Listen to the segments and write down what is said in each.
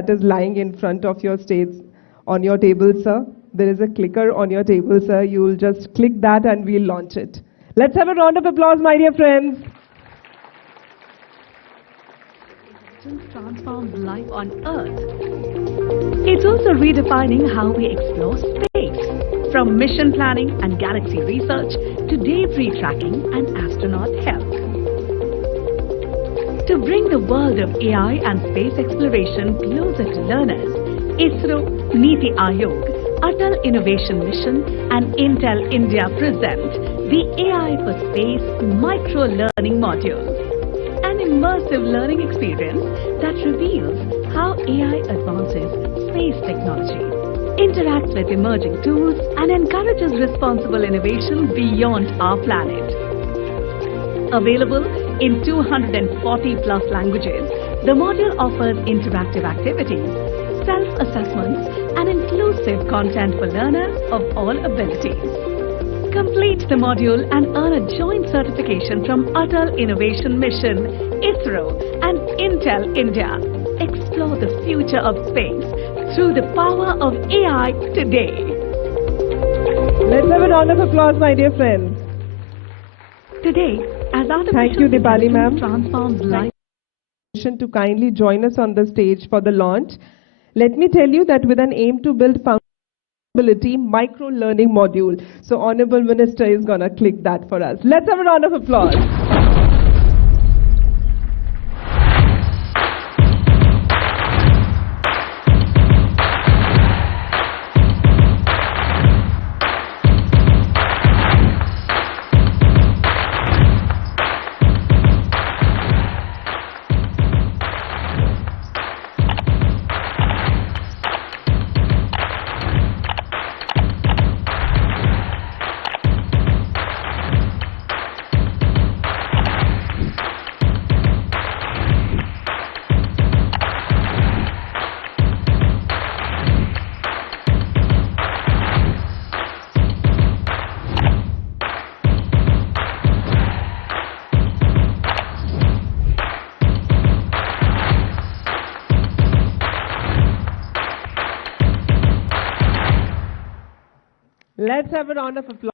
that is lying in front of your stage on your table, sir. There is a clicker on your table, sir. You will just click that and we'll launch it. Let's have a round of applause, my dear friends. Transforms life on Earth. It's also redefining how we explore space, from mission planning and galaxy research to debris tracking and astronaut health. To bring the world of AI and space exploration closer to learners, ISRO, NITI Aayog, Atal Innovation Mission and Intel India present the AI for Space Micro Learning Module, an immersive learning experience that reveals how AI advances space technology, interacts with emerging tools and encourages responsible innovation beyond our planet. Available in 240 plus languages, the module offers interactive activities, self-assessments and inclusive content for learners of all abilities. Complete the module and earn a joint certification from Atal Innovation Mission, ISRO and Intel India. Explore the future of space through the power of AI today. Let's have a round of applause, my dear friends. Today, as artificial Thank you, Dipali ma'am. transforms life. To kindly join us on the stage for the launch. Let me tell you that with an aim to build foundability micro learning module. So Honorable Minister is gonna click that for us. Let's have a round of applause. Let's have a round of applause.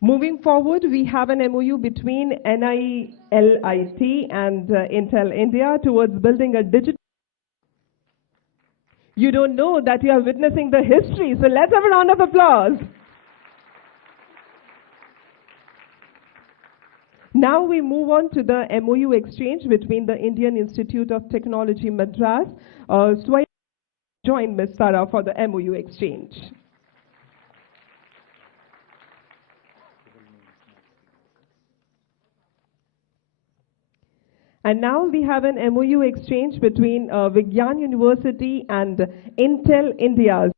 Moving forward, we have an MOU between NILIT and Intel India towards building a digital. You don't know that you are witnessing the history, so let's have a round of applause. Now we move on to the MOU exchange between the Indian Institute of Technology Madras, join Ms. Sara for the MOU exchange. And now we have an MOU exchange between Vigyan University and Intel India.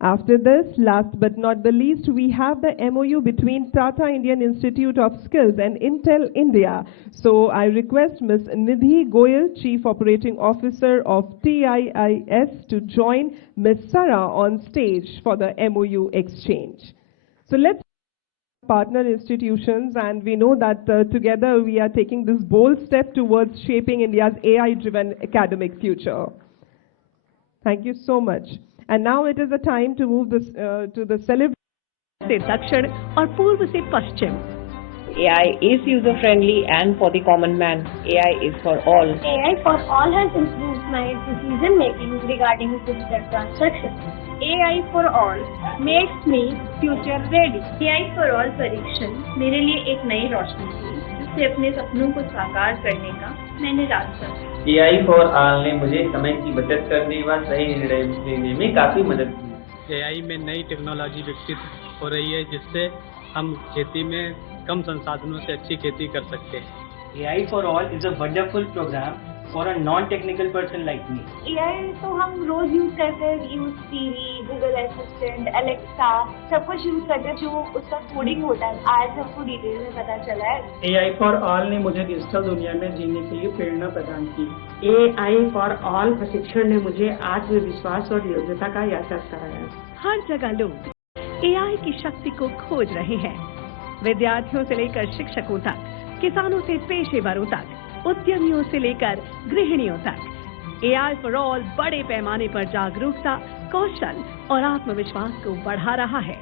After this, last but not the least, we have the MOU between Tata Indian Institute of Skills and Intel India. So I request Ms. Nidhi Goyal, Chief Operating Officer of TIIS, to join Ms. Sara on stage for the MOU exchange. So let's partner institutions, and we know that together we are taking this bold step towards shaping India's AI-driven academic future. Thank you so much. And now it is the time to move this to the celebration. से दक्षिण और पूर्व से पश्चिम. AI is user-friendly and for the common man. AI is for all. AI for all has improved my decision-making regarding digital transactions. AI for all makes me future-ready. AI for all परीक्षण मेरे लिए एक नई रोशनी थी, जिससे अपने सपनों को साकार करने का मैंने रास्ता. AI for all ने मुझे समय की बचत करने व सही निर्णय लेने में काफी मदद की. AI में नई टेक्नोलॉजी विकसित हो रही है, जिससे हम खेती में कम संसाधनों से अच्छी खेती कर सकते हैं. AI for all is a wonderful program for a non-technical person like me. AI तो हम रोज यूज करते हैं, use Siri, Google Assistant, Alexa, सब कुछ यूज करते हैं जो उसका कोडिंग होता है. आज हमको डिटेल में पता चला है. AI for all ने मुझे डिजिटल दुनिया में जीने के लिए प्रेरणा प्रदान की. AI for all प्रशिक्षण ने मुझे आत्मविश्वास और योग्यता का एहसास कराया. हर जगह लोग AI की शक्ति को खोज रहे हैं. विद्यार्थियों से लेकर शिक्षकों तक, किसानों से पेशेवरों तक, उद्यमियों से लेकर गृहिणियों तक। AI फॉर ऑल बड़े पैमाने पर जागरूकता, कौशल और आत्मविश्वास को बढ़ा रहा है।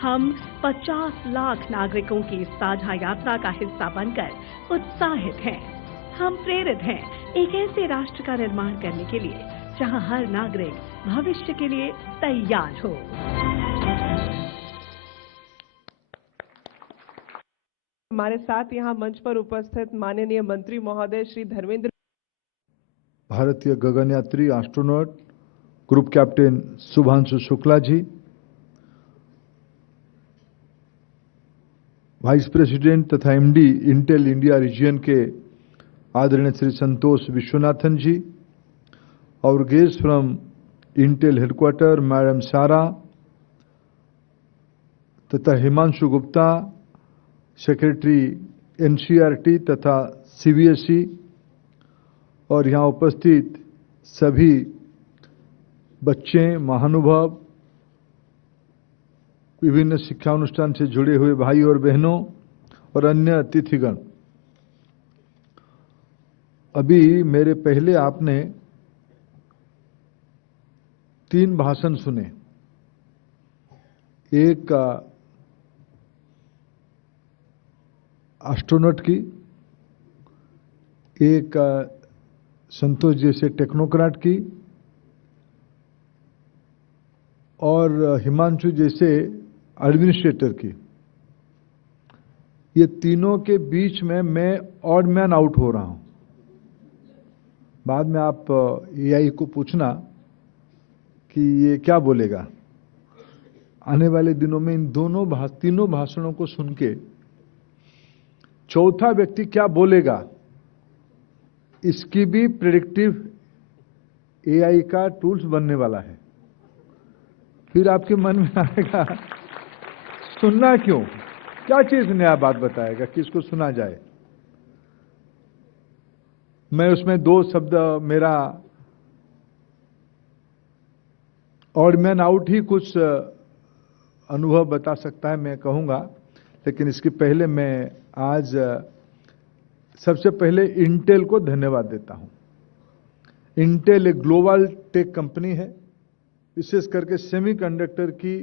हम 50 लाख नागरिकों की साझा यात्रा का हिस्सा बनकर उत्साहित हैं। हम प्रेरित हैं एक ऐसे राष्ट्र का निर्माण करने के लिए जहां हर नागरिक भविष्य के लिए तैयार हो। हमारे साथ यहाँ मंच पर उपस्थित माननीय मंत्री महोदय श्री धर्मेंद्र, भारतीय गगनयात्री astronaut group captain Shubhanshu Shukla ji, vice president तथा MD इंटेल इंडिया रीजन के आदरणीय श्री संतोष विश्वनाथन जी, और guest from Intel headquarter madam Sara तथा हिमांशु गुप्ता, सेक्रेटरी NCERT तथा CBSE, और यहाँ उपस्थित सभी बच्चे, महानुभाव, विभिन्न शिक्षा अनुष्ठान से जुड़े हुए भाई और बहनों और अन्य अतिथिगण। अभी मेरे पहले आपने 3 भाषण सुने। एक एस्ट्रोनॉट की, एक संतोष जैसे टेक्नोक्रेट की, और हिमांशु जैसे एडमिनिस्ट्रेटर की। ये तीनों के बीच में मैं ऑड मैन आउट हो रहा हूं। बाद में आप AI को पूछना कि ये क्या बोलेगा। आने वाले दिनों में इन तीनों भाषणों को सुन के चौथा व्यक्ति क्या बोलेगा, इसकी भी प्रेडिक्टिव AI का टूल्स बनने वाला है। फिर आपके मन में आएगा सुनना क्यों, क्या चीज नया बात बताएगा, किसको सुना जाए। मैं उसमें 2 शब्द, मेरा ऑड मैन आउट ही कुछ अनुभव बता सकता है, मैं कहूंगा। लेकिन इसके पहले मैं आज सबसे पहले इंटेल को धन्यवाद देता हूं। इंटेल एक ग्लोबल टेक कंपनी है, विशेष करके सेमीकंडक्टर की,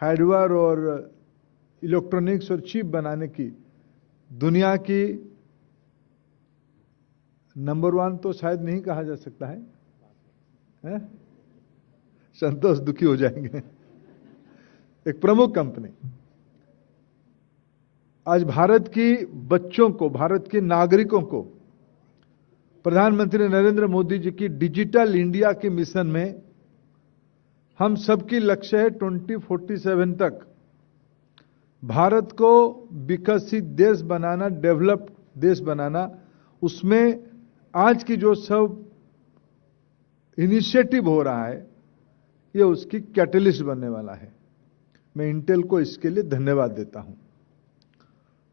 हार्डवेयर और इलेक्ट्रॉनिक्स और चिप बनाने की दुनिया की नंबर 1 तो शायद नहीं कहा जा सकता है? संतोष दुखी हो जाएंगे। एक प्रमुख कंपनी आज भारत की बच्चों को, भारत के नागरिकों को प्रधानमंत्री नरेंद्र मोदी जी की डिजिटल इंडिया के मिशन में हम सबकी लक्ष्य है 2047 तक भारत को विकसित देश बनाना, डेवलप्ड देश बनाना। उसमें आज की जो सब इनिशिएटिव हो रहा है, ये उसकी कैटलिस्ट बनने वाला है। मैं इंटेल को इसके लिए धन्यवाद देता हूं।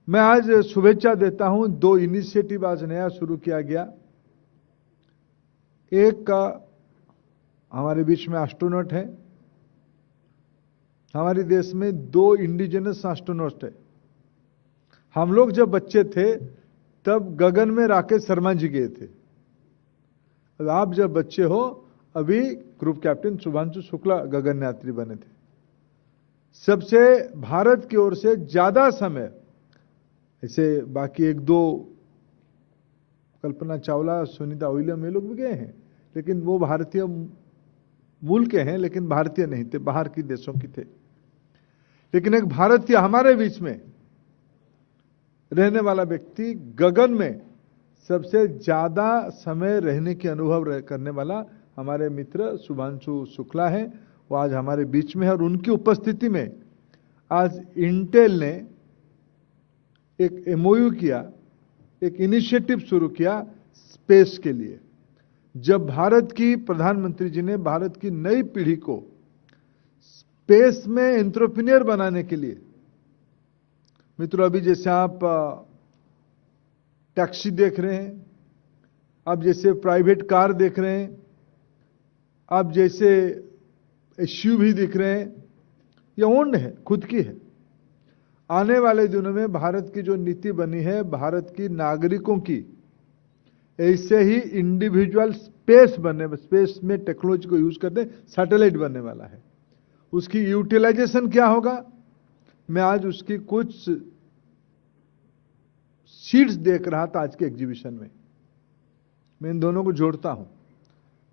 मैं आज शुभेच्छा देता हूं, 2 इनिशिएटिव आज नया शुरू किया गया। एक का हमारे बीच में एस्ट्रोनॉट है। हमारे देश में 2 इंडिजिनस एस्ट्रोनॉट है। हम लोग जब बच्चे थे तब गगन में राकेश शर्मा जी गए थे। आप जब बच्चे हो, अभी ग्रुप कैप्टन शुभांशु शुक्ला गगनयात्री बने थे। सबसे भारत की ओर से ज्यादा समय, ऐसे बाकी 1-2 कल्पना चावला, सुनीता विलियम, ये लोग भी गए हैं, लेकिन वो भारतीय मूल के हैं, लेकिन भारतीय नहीं थे, बाहर की देशों की थे। लेकिन एक भारतीय हमारे बीच में रहने वाला व्यक्ति, गगन में सबसे ज्यादा समय रहने की अनुभव करने वाला हमारे मित्र शुभांशु शुक्ला है। वो आज हमारे बीच में है और उनकी उपस्थिति में आज इंटेल ने एक MOU किया, एक इनिशिएटिव शुरू किया स्पेस के लिए। जब भारत की प्रधानमंत्री जी ने भारत की नई पीढ़ी को स्पेस में एंटरप्रेन्योर बनाने के लिए, मित्रों, अभी जैसे आप टैक्सी देख रहे हैं, आप जैसे प्राइवेट कार देख रहे हैं, आप जैसे SUV दिख रहे हैं, ये ओन्ड है, खुद की है। आने वाले दिनों में भारत की जो नीति बनी है, भारत की नागरिकों की ऐसे ही इंडिविजुअल स्पेस में टेक्नोलॉजी को यूज करते सैटेलाइट बनने वाला है। उसकी यूटिलाइजेशन क्या होगा, मैं आज उसकी कुछ सीड्स देख रहा था आज के एग्जीबिशन में। मैं इन दोनों को जोड़ता हूं।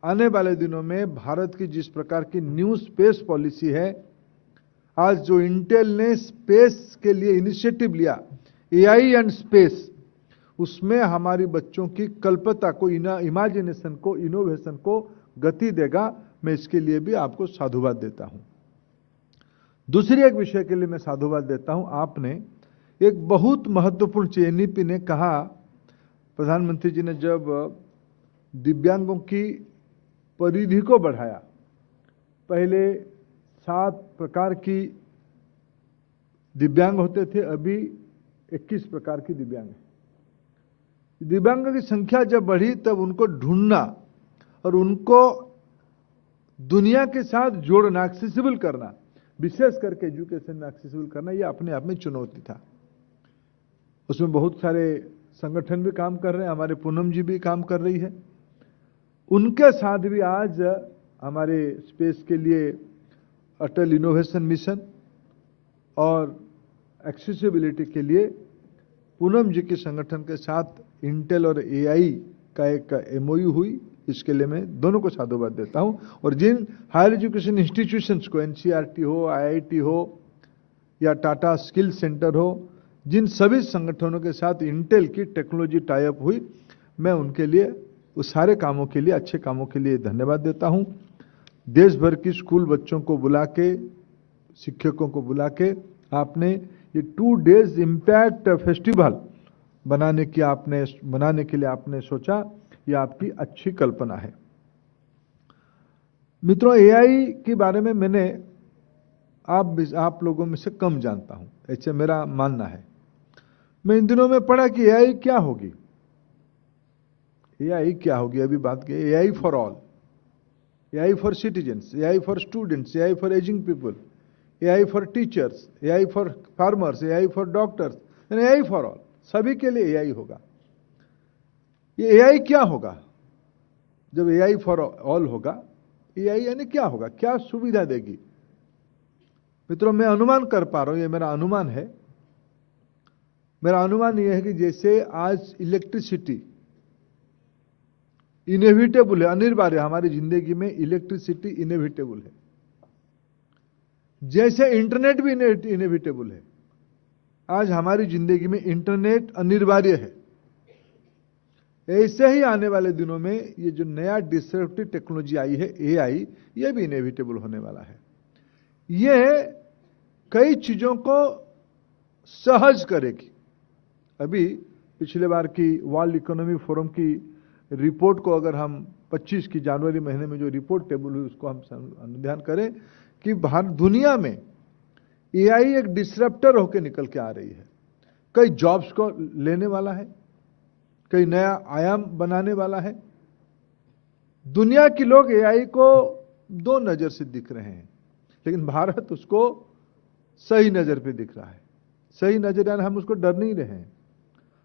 आने वाले दिनों में भारत की जिस प्रकार की न्यू स्पेस पॉलिसी है, आज जो इंटेल ने स्पेस के लिए इनिशिएटिव लिया, एआई एंड स्पेस, उसमें हमारी बच्चों की कल्पना को, इमेजिनेशन को, इनोवेशन को गति देगा। मैं इसके लिए भी आपको साधुवाद देता हूं। दूसरी एक विषय के लिए मैं साधुवाद देता हूं। आपने एक बहुत महत्वपूर्ण चीज, एनईपी ने कहा, प्रधानमंत्री जी ने जब दिव्यांगों की परिधि को बढ़ाया, पहले 7 प्रकार की दिव्यांग होते थे, अभी 21 प्रकार की दिव्यांग है। दिव्यांगों की संख्या जब बढ़ी तब उनको ढूंढना और उनको दुनिया के साथ जोड़ना, एक्सेसिबल करना, विशेष करके एजुकेशन में एक्सेसिबल करना, यह अपने आप में चुनौती था। उसमें बहुत सारे संगठन भी काम कर रहे हैं, हमारे पूनम जी भी काम कर रही है। उनके साथ भी आज हमारे स्पेस के लिए अटल इनोवेशन मिशन और एक्सेसिबिलिटी के लिए पूनम जी के संगठन के साथ इंटेल और एआई का एक एमओयू हुई। इसके लिए मैं दोनों को साधुवाद देता हूं। और जिन हायर एजुकेशन इंस्टीट्यूशंस को, एनसीईआरटी हो, आईआईटी हो या टाटा स्किल सेंटर हो, जिन सभी संगठनों के साथ इंटेल की टेक्नोलॉजी टाई अप हुई, मैं उनके लिए, उस सारे कामों के लिए, अच्छे कामों के लिए धन्यवाद देता हूं। देश भर की स्कूल बच्चों को बुला के, शिक्षकों को बुला के आपने ये 2 डेज इम्पैक्ट फेस्टिवल बनाने के लिए आपने सोचा, ये आपकी अच्छी कल्पना है। मित्रों, एआई के बारे में मैंने आप लोगों में से कम जानता हूं, ऐसे मेरा मानना है। मैं इन दिनों में पढ़ा कि एआई क्या होगी। एआई क्या होगी, अभी बात की, AI for all, AI for citizens, AI for students, AI for ageing people, AI for teachers, AI for farmers, AI for doctors, AI for all, सभी के लिए एआई होगा। ये एआई क्या होगा? जब एआई फॉर ऑल होगा, एआई यानी क्या होगा, क्या सुविधा देगी? मित्रों, मैं अनुमान कर पा रहा हूं, ये मेरा अनुमान है। मेरा अनुमान यह है कि जैसे आज इलेक्ट्रिसिटी इनएविटेबल है, अनिवार्य, हमारी जिंदगी में इलेक्ट्रिसिटी इनएविटेबल है, जैसे इंटरनेट भी इनएविटेबल है। आज हमारी जिंदगी में इंटरनेट अनिवार्य है। ऐसे ही आने वाले दिनों में ये जो नया डिसरप्टिव टेक्नोलॉजी आई है, एआई, ये भी इनएविटेबल होने वाला है। ये कई चीजों को सहज करेगी। अभी पिछले बार की वर्ल्ड इकोनॉमी फोरम की रिपोर्ट को अगर हम 25 की जनवरी महीने में जो रिपोर्ट टेबल हुई उसको हम अनुध्यान करें कि भारत दुनिया में एआई एक डिसरप्टर होकर निकल के आ रही है। कई जॉब्स को लेने वाला है, कई नया आयाम बनाने वाला है। दुनिया के लोग एआई को 2 नजर से दिख रहे हैं, लेकिन भारत उसको सही नजर पे दिख रहा है। सही नजर यानी हम उसको डर नहीं रहे हैं,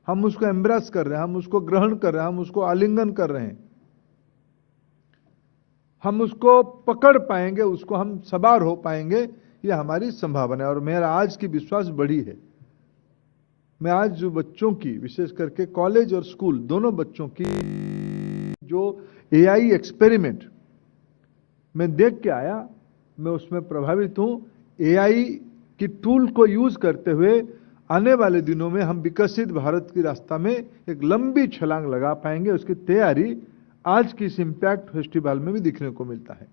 हम उसको एम्ब्रेस कर रहे हैं, हम उसको ग्रहण कर रहे हैं, हम उसको आलिंगन कर रहे हैं, हम उसको पकड़ पाएंगे, उसको हम सवार हो पाएंगे, ये हमारी संभावना है। और मेरा आज की विश्वास बड़ी है। मैं आज जो बच्चों की, विशेष करके कॉलेज और स्कूल दोनों बच्चों की जो एआई एक्सपेरिमेंट मैं देख के आया, मैं उसमें प्रभावित हूं। एआई की टूल को यूज करते हुए आने वाले दिनों में हम विकसित भारत की रास्ता में एक लंबी छलांग लगा पाएंगे। उसकी तैयारी आज की इस इम्पैक्ट फेस्टिवल में भी दिखने को मिलता है।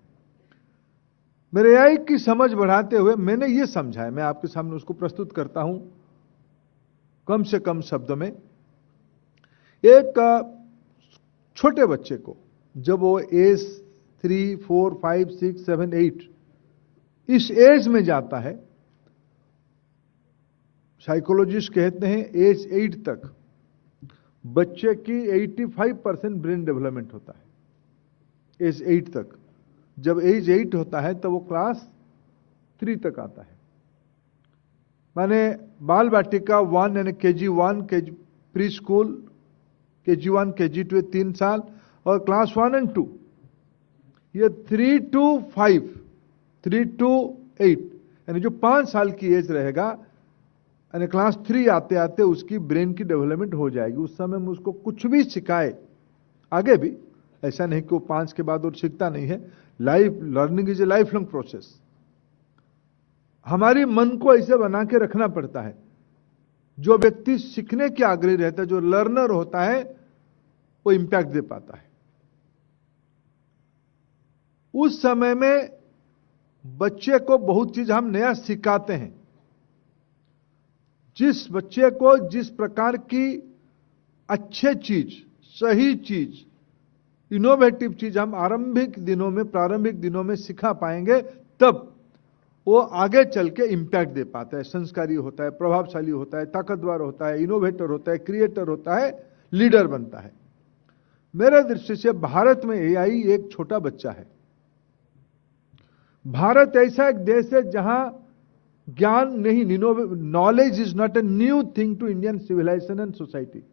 मेरे एआई की समझ बढ़ाते हुए मैंने ये समझा है, मैं आपके सामने उसको प्रस्तुत करता हूं कम से कम शब्दों में। एक छोटे बच्चे को जब वो एज 3, 4, 5, 6, 7, 8 इस एज में जाता है, साइकोलॉजिस्ट कहते हैं एज 8 तक बच्चे की 85% ब्रेन डेवलपमेंट होता है। एज 8 तक, जब एज 8 होता है तो वो क्लास 3 तक आता है। माने बाल वाटिका 1 यानी KG1, pre school KG1, KG2 3 साल, और क्लास 1 और 2 ये 3 to 5, 3 to 8 यानी जो 5 साल की एज रहेगा, यानी क्लास 3 आते आते उसकी ब्रेन की डेवलपमेंट हो जाएगी। उस समय में उसको कुछ भी सिखाए, आगे भी ऐसा नहीं कि वो 5 के बाद और सीखता नहीं है। Life learning is a life long process. हमारी मन को ऐसे बना के रखना पड़ता है। जो व्यक्ति सीखने के आग्रही रहता है, जो लर्नर होता है, वो इंपैक्ट दे पाता है। उस समय में बच्चे को बहुत चीज हम नया सिखाते हैं। जिस बच्चे को जिस प्रकार की अच्छे चीज, सही चीज, इनोवेटिव चीज हम प्रारंभिक दिनों में सिखा पाएंगे, तब वो आगे चल के इंपैक्ट दे पाता है, संस्कारी होता है, प्रभावशाली होता है, ताकतवर होता है, इनोवेटर होता है, क्रिएटर होता है, लीडर बनता है। मेरे दृष्टि से भारत में एआई एक छोटा बच्चा है। भारत ऐसा एक देश है जहां ज्ञान नहीं, knowledge is not a new thing to Indian civilisation and society.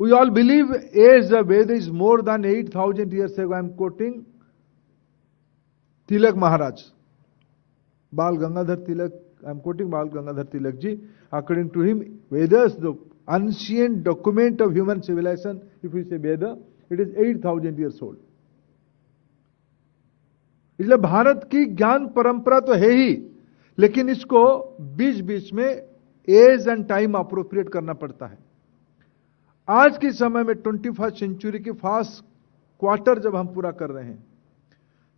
We all believe as the Veda is more than 8,000 years ago. I am quoting Tilak Maharaj, Bal Gangadhar Tilak. I am quoting Bal Gangadhar Tilak ji. According to him, Vedas, the ancient document of human civilization, if we say Veda, it is 8,000 years old. इसलिए भारत की ज्ञान परंपरा तो है ही, लेकिन इसको बीच बीच में as and time appropriate करना पड़ता है। आज के समय में 21st सेंचुरी की फास्ट क्वार्टर जब हम पूरा कर रहे हैं,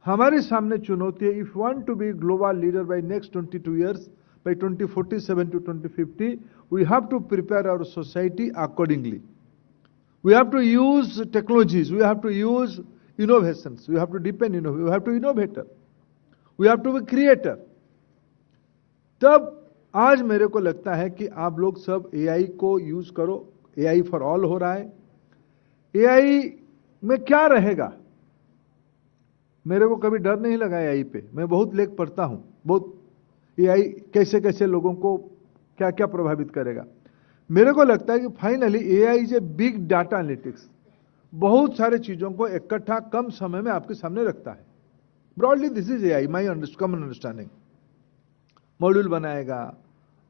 हमारे सामने चुनौती है। If want to be global leader by next 22 years, by 2047 to 2050, we have to prepare our society accordingly. We have to use technologies, we have to use innovations, we have to depend on, we have to innovator, we have to be creator. तब आज मेरे को लगता है कि आप लोग सब एआई को यूज करो। एआई फॉर ऑल हो रहा है। एआई में क्या रहेगा, मेरे को कभी डर नहीं लगा एआई पे। मैं बहुत लेख पढ़ता हूं, बहुत एआई कैसे कैसे लोगों को क्या क्या प्रभावित करेगा। मेरे को लगता है कि finally AI is a big data analytics. बहुत सारे चीजों को इकट्ठा कम समय में आपके सामने रखता है। Broadly this is AI, my common understanding. Module बनाएगा,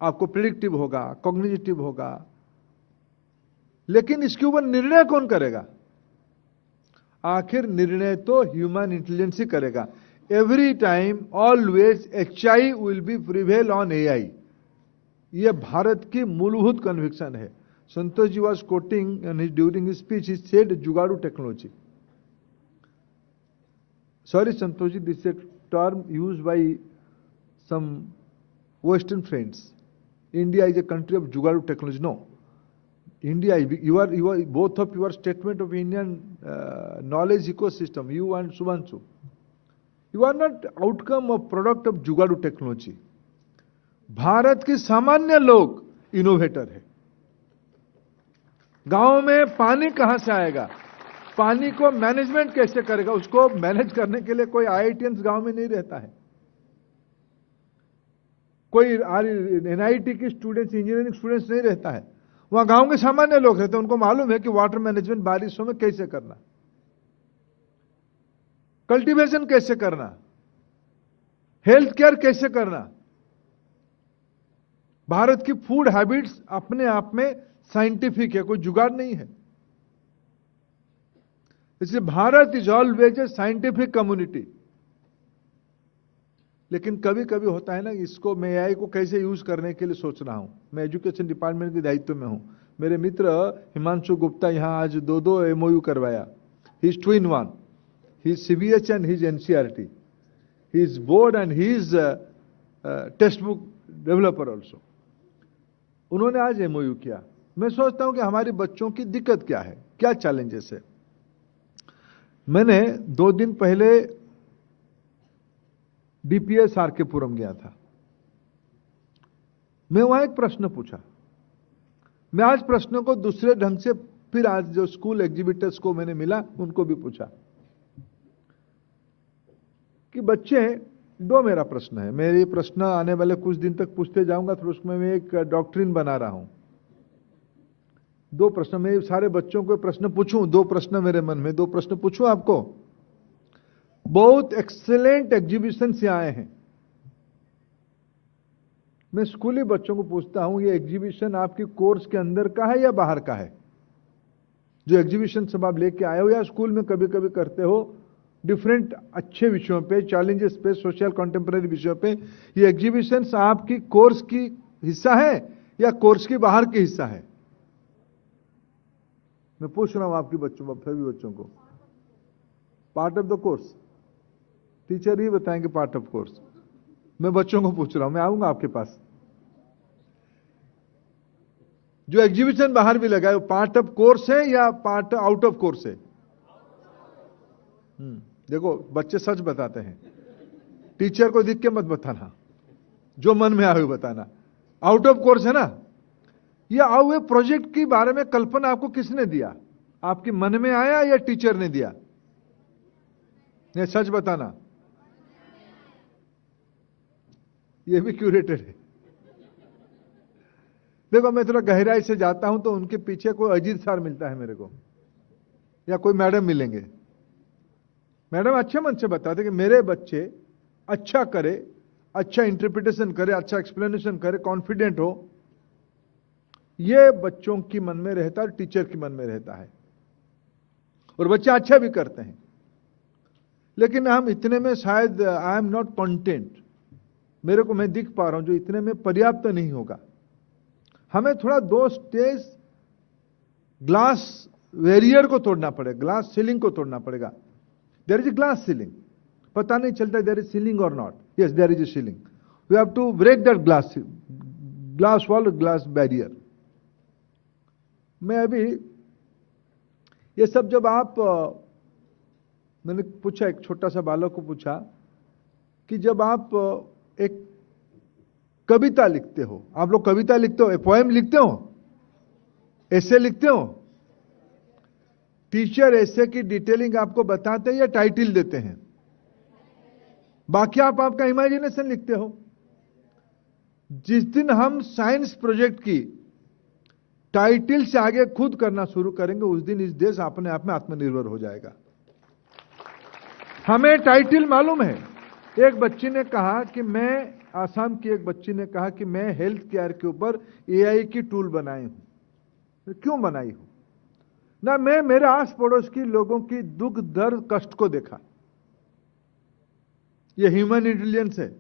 आपको प्रिडिक्टिव होगा, कॉग्निटिव होगा, लेकिन इसके ऊपर निर्णय कौन करेगा? आखिर निर्णय तो ह्यूमन इंटेलिजेंस ही करेगा। Every time always HI will be prevail on AI. यह भारत की मूलभूत कन्विक्शन है। Santosh ji was quoting during his speech, he said जुगाड़ू technology. Sorry Santosh ji, this is term used by some western friends. India is a country of जुगाड़ू technology. No, India, you are both of your statement of Indian knowledge ecosystem, you and Subhanshu, you are not outcome of product of जुगाड़ू technology. Bharat के सामान्य लोग innovator है। गांव में पानी कहां से आएगा, पानी को मैनेजमेंट कैसे करेगा, उसको मैनेज करने के लिए कोई IITians गांव में नहीं रहता है, कोई NIT की स्टूडेंट्स, इंजीनियरिंग स्टूडेंट्स नहीं रहता है। वहां गांव के सामान्य लोग रहते हैं, उनको मालूम है कि वाटर मैनेजमेंट बारिशों में कैसे करना, कल्टीवेशन कैसे करना, हेल्थ केयर कैसे करना। भारत की फूड हैबिट्स अपने आप में साइंटिफिक है, कोई जुगाड़ नहीं है। इसलिए Bharat is always a scientific community. लेकिन कभी कभी होता है ना, इसको मैं एआई को कैसे यूज करने के लिए सोच रहा हूं। मैं एजुकेशन डिपार्टमेंट के दायित्व में हूं। मेरे मित्र हिमांशु गुप्ता यहां आज 2 MOU करवाया। He is 2 in 1, he is CBH and he is NCERT, he is board and he is text book developer also. उन्होंने आज MOU किया। मैं सोचता हूं कि हमारे बच्चों की दिक्कत क्या है, क्या चैलेंजेस है। मैंने 2 दिन पहले DPS RK-पुरम गया था। मैं वहां एक प्रश्न पूछा। मैं आज प्रश्नों को दूसरे ढंग से फिर आज जो स्कूल एग्जिबिटर्स को मैंने मिला उनको भी पूछा कि बच्चे दो मेरा प्रश्न है। मेरे प्रश्न आने वाले कुछ दिन तक पूछते जाऊंगा, फिर उसमें मैं एक डॉक्ट्रिन बना रहा हूं। दो प्रश्न, मैं सारे बच्चों को प्रश्न पूछूं, दो प्रश्न मेरे मन में, दो प्रश्न पूछूं आपको। बहुत एक्सीलेंट एग्जीबिशन से आए हैं। मैं स्कूली बच्चों को पूछता हूं, ये एग्जीबिशन आपकी कोर्स के अंदर का है या बाहर का है? जो एग्जीबिशन सब आप लेके आए हो या स्कूल में कभी कभी करते हो डिफरेंट अच्छे विषयों पे, चैलेंजेस पे, सोशल कंटेम्परेरी विषयों पे, ये एग्जीबिशन आपकी कोर्स की हिस्सा है या कोर्स के बाहर के हिस्सा है? मैं पूछ रहा हूं आपके बच्चों, सभी बच्चों को। Part of the course? Teacher ही बताएंगे पार्ट ऑफ कोर्स। मैं बच्चों को पूछ रहा हूं, मैं आऊंगा आपके पास। जो एग्जीबिशन बाहर भी लगा है वो पार्ट ऑफ कोर्स है या पार्ट आउट ऑफ कोर्स है? देखो बच्चे सच बताते हैं, टीचर को दिख के मत बताना, जो मन में आए बताना। आउट ऑफ कोर्स है ना? या हुए प्रोजेक्ट के बारे में कल्पना आपको किसने दिया? आपके मन में आया या टीचर ने दिया? नहीं, सच बताना। ये भी क्यूरेटेड है। देखो मैं थोड़ा गहराई से जाता हूं तो उनके पीछे कोई अजीत सर मिलता है मेरे को, या कोई मैडम मिलेंगे। मैडम अच्छे मन से बताते कि मेरे बच्चे अच्छा करे, अच्छा इंटरप्रिटेशन करे, अच्छा एक्सप्लेनेशन करे, कॉन्फिडेंट हो। ये बच्चों की मन में रहता है, टीचर की मन में रहता है, और बच्चे अच्छा भी करते हैं। लेकिन हम इतने में शायद आई एम नॉट कंटेंट, मेरे को मैं दिख पा रहा हूं जो इतने में पर्याप्त नहीं होगा। हमें थोड़ा दो स्टेज ग्लास बैरियर को तोड़ना पड़ेगा, ग्लास सीलिंग को तोड़ना पड़ेगा। There is a glass ceiling, पता नहीं चलता देयर इज सीलिंग और not. Yes, there is a ceiling, we have to break that glass wall, glass barrier. मैं अभी ये सब जब आप मैंने पूछा, एक छोटा सा बालक को पूछा कि जब आप एक कविता लिखते हो, आप लोग कविता लिखते हो, पोएम लिखते हो, ऐसे लिखते हो, टीचर ऐसे की डिटेलिंग आपको बताते हैं या टाइटल देते हैं? बाकी आप आपका इमेजिनेशन लिखते हो। जिस दिन हम साइंस प्रोजेक्ट की टाइटल से आगे खुद करना शुरू करेंगे, उस दिन इस देश अपने आप में आत्मनिर्भर हो जाएगा। हमें टाइटल मालूम है। एक बच्ची ने कहा कि मैं, आसाम की एक बच्ची ने कहा कि मैं हेल्थ केयर के ऊपर एआई की टूल बनाई हूं। क्यों बनाई हूं? ना मैं मेरे आस पड़ोस की लोगों की दुख दर्द कष्ट को देखा। ये ह्यूमन इंटेलिजेंस है।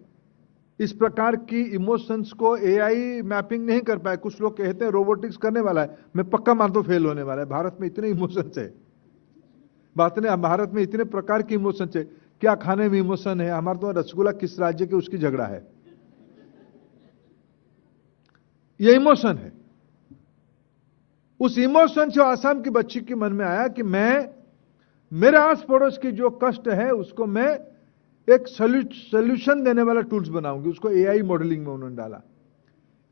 इस प्रकार की इमोशंस को एआई मैपिंग नहीं कर पाए। कुछ लोग कहते हैं रोबोटिक्स करने वाला है, मैं पक्का मानता हूं फेल होने वाला है। भारत में इतने इमोशंस है, बात नहीं, भारत में इतने प्रकार की इमोशंस है। क्या खाने में इमोशन है? हमारे तो रसगुल्ला किस राज्य के, उसकी झगड़ा है। ये इमोशन है। उस इमोशन से आसाम की बच्ची के मन में आया कि मैं मेरे आस पड़ोस की जो कष्ट है उसको मैं एक सोल्यूशन देने वाला टूल्स बनाऊंगी। उसको एआई मॉडलिंग में उन्होंने डाला।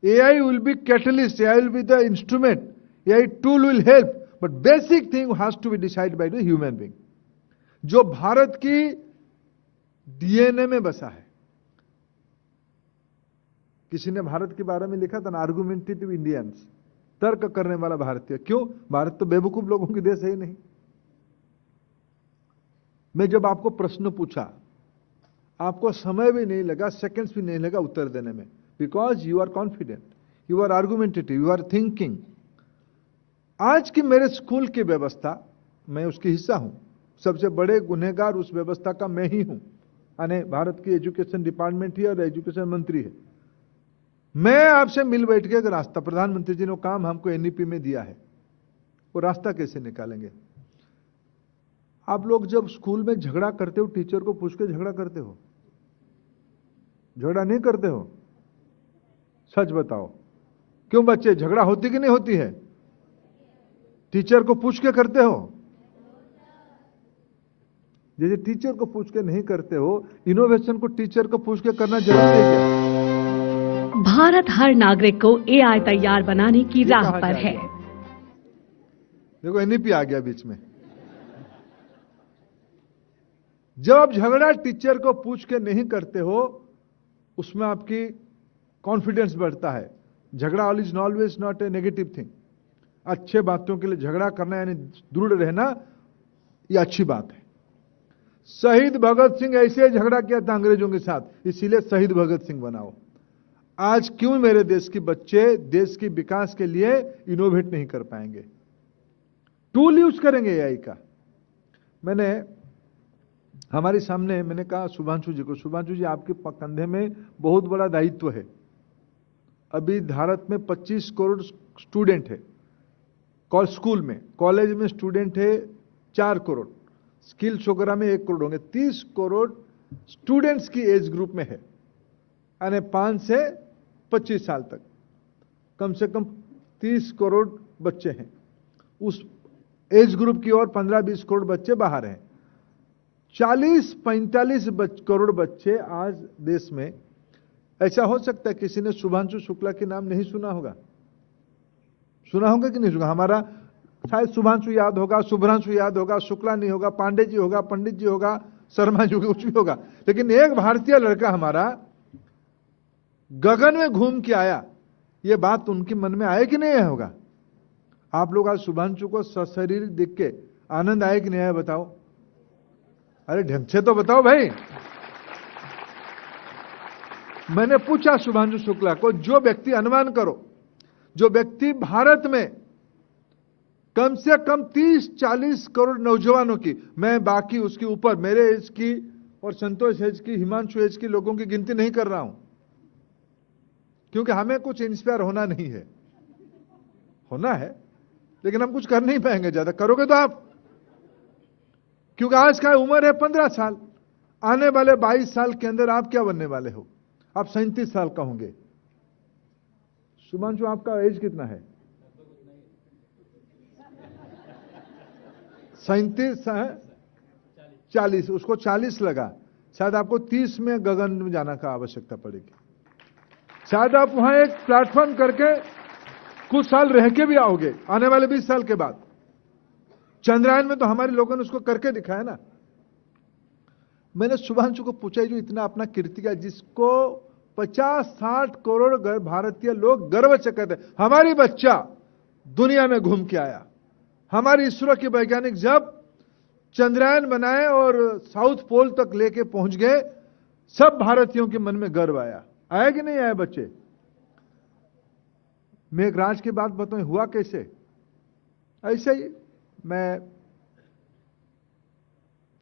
AI will be catalyst, AI will be the instrument, AI tool will help, but basic thing has to be decide by the human being, जो भारत की डीएनए में बसा है। किसी ने भारत के बारे में लिखा था ना, आर्गुमेंटेटिव इंडियंस, तर्क करने वाला भारतीय। क्यों? भारत तो बेवकूफ लोगों की देश है ही नहीं। मैं जब आपको प्रश्न पूछा, आपको समय भी नहीं लगा, सेकंड्स भी नहीं लगा उत्तर देने में, because you are confident, you are argumentative, you are thinking. आज की मेरे स्कूल की व्यवस्था, मैं उसकी हिस्सा हूं। सबसे बड़े गुनहगार उस व्यवस्था का मैं ही हूं। यानी भारत की एजुकेशन डिपार्टमेंट ही और एजुकेशन मंत्री है। मैं आपसे मिल बैठ के एक रास्ता, प्रधानमंत्री जी ने काम हमको एनईपी में दिया है, वो रास्ता कैसे निकालेंगे? आप लोग जब स्कूल में झगड़ा करते हो, टीचर को पूछ के झगड़ा करते हो? झगड़ा नहीं करते हो? सच बताओ, क्यों बच्चे, झगड़ा होती कि नहीं होती है? टीचर को पूछ के करते हो? जैसे टीचर को पूछ के नहीं करते हो, इनोवेशन को टीचर को पूछ के करना जरूरी है क्या? भारत हर नागरिक को एआई तैयार बनाने की राह पर है। देखो एनईपी आ गया बीच में। जब आप झगड़ा टीचर को पूछ के नहीं करते हो, उसमें आपकी कॉन्फिडेंस बढ़ता है। झगड़ा is always not a negative thing. अच्छे बातों के लिए झगड़ा करना यानी दृढ़ रहना, यह अच्छी बात है। शहीद भगत सिंह ऐसे झगड़ा किया था अंग्रेजों के साथ, इसीलिए शहीद भगत सिंह बनाओ। आज क्यों मेरे देश के बच्चे देश की विकास के लिए इनोवेट नहीं कर पाएंगे? टूल यूज करेंगे एआई का। मैंने हमारे सामने मैंने कहा शुभांशु जी को, शुभांशु जी आपके कंधे में बहुत बड़ा दायित्व है। अभी भारत में 25 करोड़ स्टूडेंट है स्कूल में, कॉलेज में स्टूडेंट है 4 करोड़, स्किल्स वगैरह में 1 करोड़ होंगे। 30 करोड़ स्टूडेंट्स की एज ग्रुप में है, यानी 5 से 25 साल तक कम से कम 30 करोड़ बच्चे हैं। उस एज ग्रुप की ओर 15-20 करोड़ बच्चे बाहर हैं। 40-45 करोड़ बच्चे आज देश में। ऐसा हो सकता है किसी ने शुभांशु शुक्ला के नाम नहीं सुना होगा? सुना होगा कि नहीं सुना? हमारा शायद शुभांशु याद होगा, शुभ्रांशु याद होगा, शुक्ला नहीं होगा, पांडे जी होगा, पंडित जी होगा, शर्मा जी होगा, कुछ भी होगा। लेकिन एक भारतीय लड़का हमारा गगन में घूम के आया, ये बात उनके मन में आए कि नहीं आया होगा? आप लोग आज शुभांशु को सशरीर देख के आनंद आए कि नहीं आया बताओ? अरे ढंग से तो बताओ भाई। मैंने पूछा शुभांशु शुक्ला को, जो व्यक्ति, अनुमान करो, जो व्यक्ति भारत में कम से कम 30-40 करोड़ नौजवानों की, मैं बाकी उसके ऊपर मेरे एज की और संतोष एज की, हिमांशु एज की लोगों की गिनती नहीं कर रहा हूं, क्योंकि हमें कुछ इंस्पायर होना नहीं है, होना है लेकिन हम कुछ कर नहीं पाएंगे। ज्यादा करोगे तो आप, क्योंकि आज का उम्र है 15 साल, आने वाले 22 साल के अंदर आप क्या बनने वाले हो? आप 37 साल का होंगे। शुभांशु आपका एज कितना है? 37 है, 40, उसको 40 लगा। शायद आपको 30 में गगन में जाना का आवश्यकता पड़ेगी। शायद आप वहां एक प्लेटफॉर्म करके कुछ साल रह के भी आओगे आने वाले 20 साल के बाद। चंद्रयान में तो हमारे लोगों ने उसको करके दिखाया ना। मैंने शुभांशु को पूछा, जो इतना अपना कीर्ति का, जिसको 50-60 करोड़ भारतीय लोग गर्व से कहते हैं हमारी बच्चा दुनिया में घूम के आया, हमारी इसरो के वैज्ञानिक जब चंद्रयान बनाए और साउथ पोल तक लेके पहुंच गए, सब भारतीयों के मन में गर्व आया। आया कि नहीं आया बच्चे? मेघराज की बात बताऊं, हुआ कैसे? ऐसे ही मैं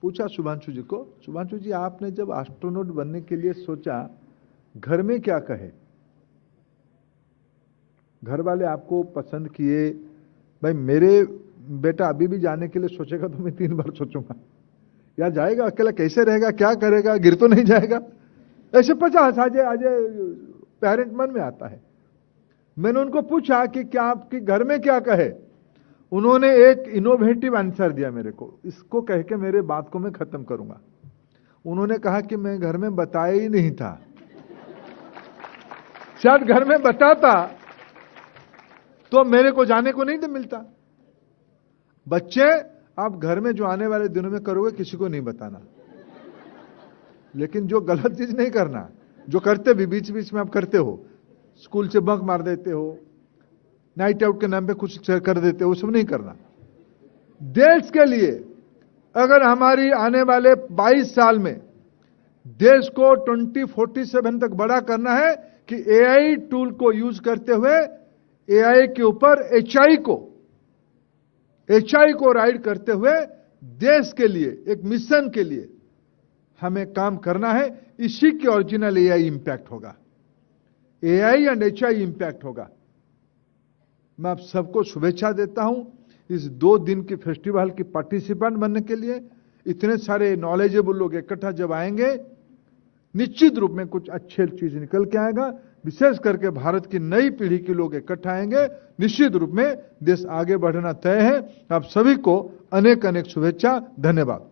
पूछा शुभांशु जी को, शुभांशु जी आपने जब एस्ट्रोनॉट बनने के लिए सोचा, घर में क्या कहे? घर वाले आपको पसंद किए? भाई मेरे बेटा अभी भी जाने के लिए सोचेगा तो मैं 3 बार सोचूंगा, या जाएगा अकेला, कैसे रहेगा, क्या करेगा, गिर तो नहीं जाएगा? ऐसे 50 आज पेरेंट मन में आता है। मैंने उनको पूछा कि क्या आपके घर में क्या कहे? उन्होंने एक इनोवेटिव आंसर दिया मेरे को, इसको कह के मेरे बात को मैं खत्म करूंगा। उन्होंने कहा कि मैं घर में बताया ही नहीं था, शायद घर में बताता तो मेरे को जाने को नहीं मिलता। बच्चे, आप घर में जो आने वाले दिनों में करोगे किसी को नहीं बताना, लेकिन जो गलत चीज नहीं करना, जो करते भी बीच बीच में आप करते हो, स्कूल से बंक मार देते हो, नाइट आउट के नाम पे कुछ कर देते हो, वो सब नहीं करना। देश के लिए अगर हमारी आने वाले 22 साल में देश को 2047 तक बड़ा करना है कि एआई टूल को यूज करते हुए एआई के ऊपर एचआई को राइड करते हुए देश के लिए एक मिशन के लिए हमें काम करना है। इसी के ओरिजिनल एआई इंपैक्ट होगा, एआई एंड एचआई इंपैक्ट होगा। मैं आप सबको शुभेच्छा देता हूं इस 2 दिन की फेस्टिवल की पार्टिसिपेंट बनने के लिए। इतने सारे नॉलेजेबल लोग इकट्ठा जब आएंगे, निश्चित रूप में कुछ अच्छे चीज निकल के आएगा। विशेष करके भारत की नई पीढ़ी के लोग इकट्ठा आएंगे, निश्चित रूप में देश आगे बढ़ना तय है। आप सभी को अनेक अनेक शुभेच्छा, धन्यवाद।